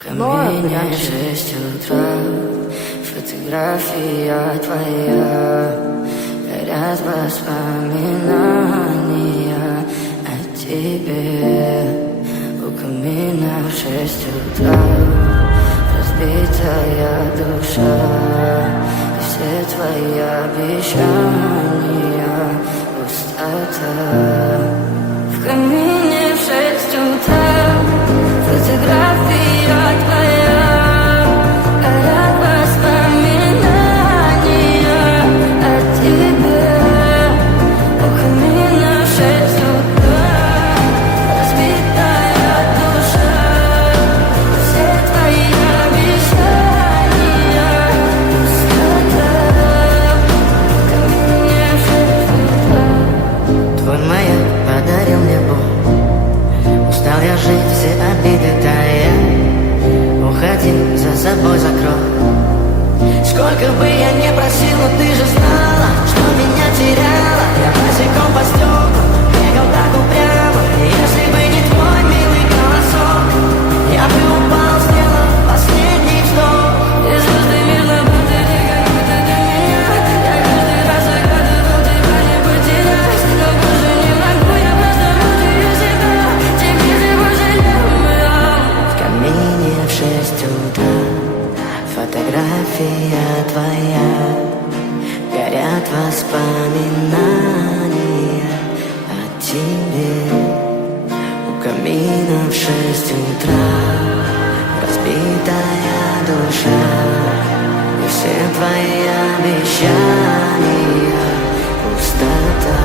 Камень в 6 утра, фотография твоя, горят воспоминания о тебе. У камина в 6 утра разбитая душа, и все твои обещания пустота. В камине в 6 утра фотография твоя, горят воспоминания о тебе. У камина в 6 утра разбитая душа, все твои обещания пустота. В камине в 6 утра. Твой маяк подарил мне боль. Устал я жить, все обиды тая. Уходи, за собой закрой. Сколько бы я не просил, но ты же знала, что меня теряла. Я босиком по стеклам бегал так упрямо. И если бы не твой милый голосок, я бы упал, сделал последний вздох. И звезды мирно будто ты, как будто ты меня. Я каждый раз загадывал тебя не потерять, но больше не могу, я просто мучаю себя. Тебе же пожалел. В камине в 6 утра фотография твоя, горят воспоминания о тебе. У камина в 6 утра разбитая душа, и все твои обещания пустота.